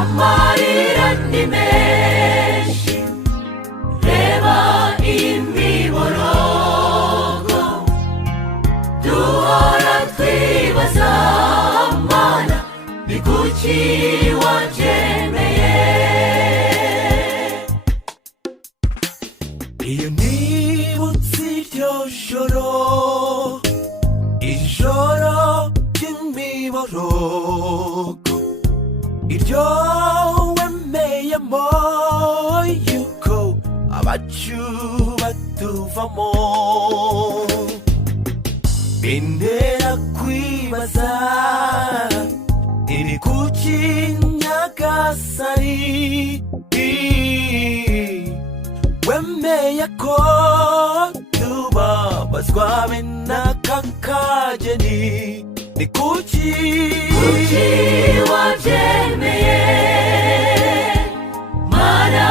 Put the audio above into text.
amarira ni menshi, reba imiborogo duhora twibaza, Mana ni kuki wabyemeye? Iyo nibutse iryo joro, ijoro ry'imiborogo, iryo wemeyemo yuko abacu batuvamo, bintera kwibaza iri kuki Nyagasani wemeye ko tubabazwa be n'aka kageni? Ni kuki wabyemeye, Mana